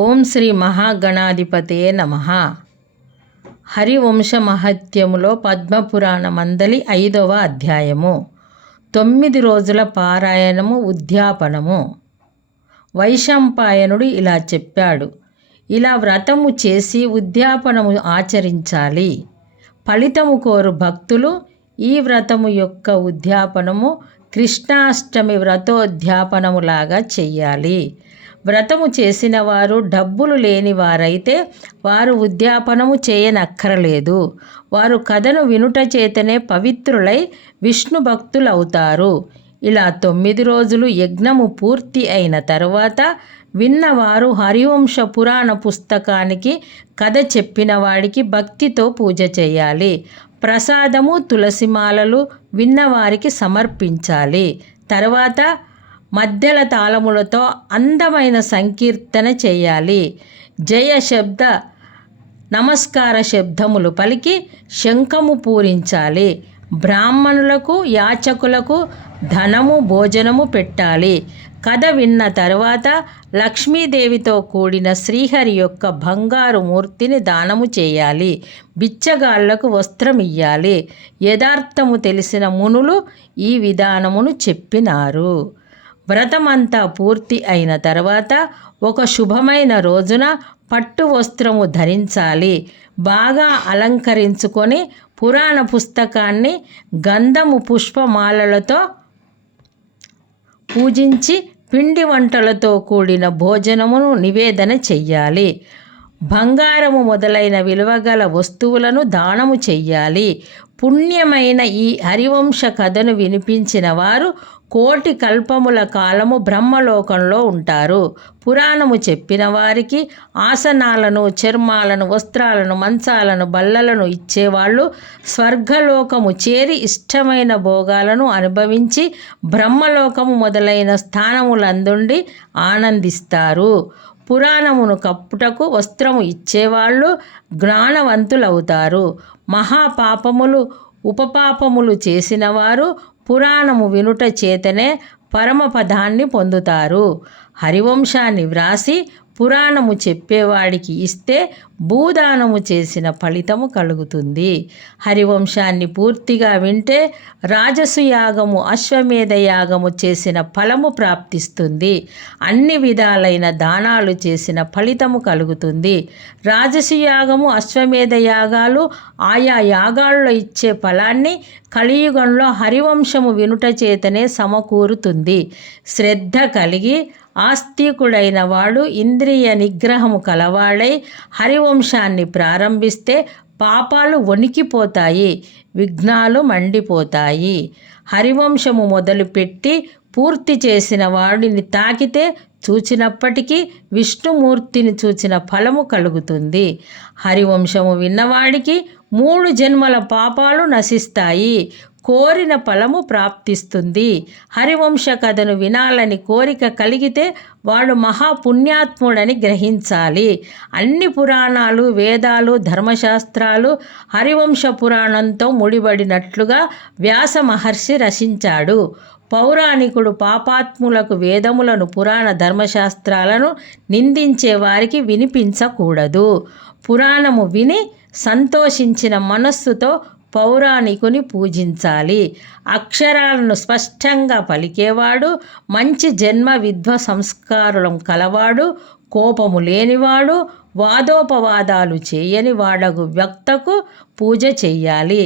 ఓం శ్రీ మహాగణాధిపతే నమః. హరివంశ మహత్యములో పద్మపురాణ మందలి 5వ అధ్యాయము. 9 రోజుల పారాయణము ఉద్యాపనము. వైశంపాయనుడు ఇలా చెప్పాడు. ఇలా వ్రతము చేసి ఉద్యాపనము ఆచరించాలి. ఫలితము కోరు భక్తులు ఈ వ్రతము యొక్క ఉద్యాపనము కృష్ణాష్టమి వ్రతోద్యాపనములాగా చెయ్యాలి. వ్రతము చేసిన వారు డబ్బులు లేని వారైతే వారు ఉద్యాపనము చేయనక్కరలేదు. వారు కథను వినుట చేతనే పవిత్రులై విష్ణు భక్తులవుతారు. ఇలా 9 రోజులు యజ్ఞము పూర్తి అయిన తరువాత విన్నవారు హరివంశ పురాణ పుస్తకానికి కథ చెప్పిన వాడికి భక్తితో పూజ చేయాలి. ప్రసాదము తులసిమాలలు విన్నవారికి సమర్పించాలి. తర్వాత మధ్యల తాళములతో అందమైన సంకీర్తన చేయాలి. జయ శబ్ద నమస్కార శబ్దములు పలికి శంఖము పూరించాలి. బ్రాహ్మణులకు యాచకులకు ధనము భోజనము పెట్టాలి. కథ విన్న తర్వాత లక్ష్మీదేవితో కూడిన శ్రీహరి యొక్క బంగారు మూర్తిని దానము చేయాలి. బిచ్చగాళ్లకు వస్త్రం ఇయ్యాలి. యథార్థము తెలిసిన మునులు ఈ విధానమును చెప్పినారు. వ్రతమంతా పూర్తి అయిన తర్వాత ఒక శుభమైన రోజున పట్టు వస్త్రము ధరించాలి. బాగా అలంకరించుకొని పురాణ పుస్తకాన్ని గంధము పుష్పమాలలతో పూజించి పిండి వంటలతో కూడిన భోజనమును నివేదన చెయ్యాలి. బంగారము మొదలైన విలువగల వస్తువులను దానము చెయ్యాలి. పుణ్యమైన ఈ హరివంశ కథను వినిపించిన వారు 1,000,000 కల్పముల కాలము బ్రహ్మలోకంలో ఉంటారు. పురాణము చెప్పిన వారికి ఆసనాలను, చర్మాలను, వస్త్రాలను, మంచాలను, బల్లలను ఇచ్చేవాళ్ళు స్వర్గలోకము చేరి ఇష్టమైన భోగాలను అనుభవించి బ్రహ్మలోకము మొదలైన స్థానములందుండి ఆనందిస్తారు. పురాణమును కప్పుటకు వస్త్రము ఇచ్చేవాళ్ళు జ్ఞానవంతులవుతారు. మహాపాపములు ఉపపాపములు చేసిన వారు పురాణము వినుట చేతనే పరమపదాన్ని పొందుతారు. హరివంశాన్ని వ్రాసి పురాణము చెప్పేవాడికి ఇస్తే భూదానము చేసిన ఫలితము కలుగుతుంది. హరివంశాన్ని పూర్తిగా వింటే రాజసు యాగము, అశ్వమేధ యాగము చేసిన ఫలము ప్రాప్తిస్తుంది. అన్ని విధాలైన దానాలు చేసిన ఫలితము కలుగుతుంది. రాజసు యాగము, అశ్వమేధ యాగాలు ఆయా యాగాల్లో ఇచ్చే ఫలాన్ని కలియుగంలో హరివంశము వినుట చేతనే సమకూరుతుంది. శ్రద్ధ కలిగి ఆస్తికుడైన వాడు ఇంద్రియ నిగ్రహము కలవాడై హరివంశాన్ని ప్రారంభిస్తే పాపాలు వణికిపోతాయి, విఘ్నాలు మండిపోతాయి. హరివంశము మొదలుపెట్టి పూర్తి చేసిన వాడిని తాకితే చూచినప్పటికీ విష్ణుమూర్తిని చూచిన ఫలము కలుగుతుంది. హరివంశము విన్నవాడికి 3 జన్మల పాపాలు నశిస్తాయి. కోరిన ఫలము ప్రాప్తిస్తుంది. హరివంశ కథను వినాలని కోరిక కలిగితే వాడు మహాపుణ్యాత్ముడని గ్రహించాలి. అన్ని పురాణాలు, వేదాలు, ధర్మశాస్త్రాలు హరివంశ పురాణంతో ముడిపడినట్లుగా వ్యాస మహర్షి రచించాడు. పౌరాణికుడు పాపాత్ములకు వేదములను, పురాణ ధర్మశాస్త్రాలను నిందించే వారికి వినిపించకూడదు. పురాణము విని సంతోషించిన మనస్సుతో పౌరాణికుని పూజించాలి. అక్షరాలను స్పష్టంగా పలికేవాడు, మంచి జన్మ విద్వ సంస్కారం కలవాడు, కోపము లేనివాడు, వాదోపవాదాలు చేయని వాడగు వ్యక్తకు పూజ చెయ్యాలి.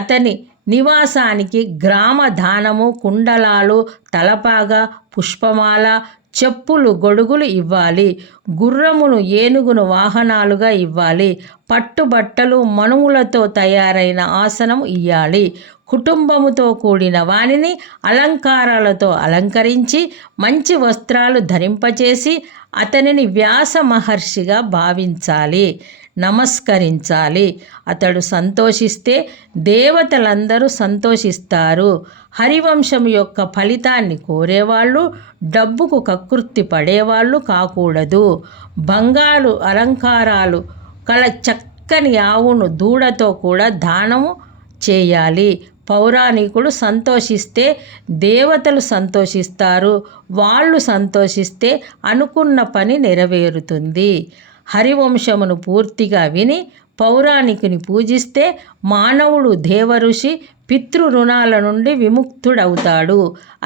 అతని నివాసానికి గ్రామ దానము, కుండలాలు, తలపాగా, పుష్పమాల, చెప్పులు, గొడుగులు ఇవ్వాలి. గుర్రమును, ఏనుగును వాహనాలుగా ఇవ్వాలి. పట్టుబట్టలు, మణుములతో తయారైన ఆసనం ఇయ్యాలి. కుటుంబముతో కూడిన వానిని అలంకారాలతో అలంకరించి మంచి వస్త్రాలు ధరింపచేసి అతనిని వ్యాస మహర్షిగా భావించాలి, నమస్కరించాలి. అతడు సంతోషిస్తే దేవతలందరూ సంతోషిస్తారు. హరివంశం యొక్క ఫలితాన్ని కోరేవాళ్ళు డబ్బుకు కకృతి పడేవాళ్ళు కాకూడదు. బంగారు అలంకారాలు కల చక్కని ఆవును, దూడతో కూడా దానము చేయాలి. పౌరాణికుడు సంతోషిస్తే దేవతలు సంతోషిస్తారు, వాళ్ళు సంతోషిస్తే అనుకున్న పని నెరవేరుతుంది. హరివంశమును పూర్తిగా విని పౌరాణికుని పూజిస్తే మానవుడు దేవఋషి పితృ రుణాల నుండి విముక్తుడవుతాడు.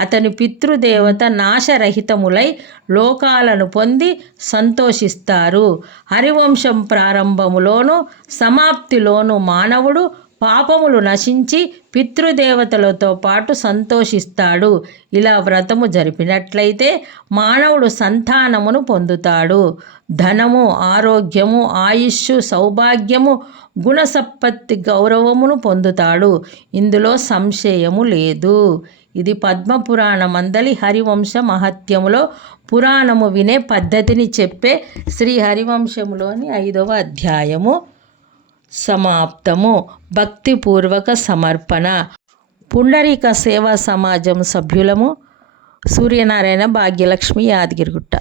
అతని పితృదేవత నాశరహితములై లోకాలను పొంది సంతోషిస్తారు. హరివంశం ప్రారంభములోను సమాప్తిలోను మానవుడు పాపములు నశించి పితృదేవతలతో పాటు సంతోషిస్తాడు. ఇలా వ్రతము జరిపినట్లయితే మానవుడు సంతానమును పొందుతాడు. ధనము, ఆరోగ్యము, ఆయుష్షు, సౌభాగ్యము, గుణసంపత్తి, గౌరవమును పొందుతాడు. ఇందులో సంశయము లేదు. ఇది పద్మపురాణమందలి హరివంశ మహత్యములో పురాణము వినే పద్ధతిని చెప్పే శ్రీ హరివంశములోని 5వ అధ్యాయము సమాప్తము. భక్తిపూర్వక సమర్పణ. పుండరీక సేవా సమాజం సభ్యులము. సూర్యనారాయణ, భాగ్యలక్ష్మి, యాదగిరిగుట్ట.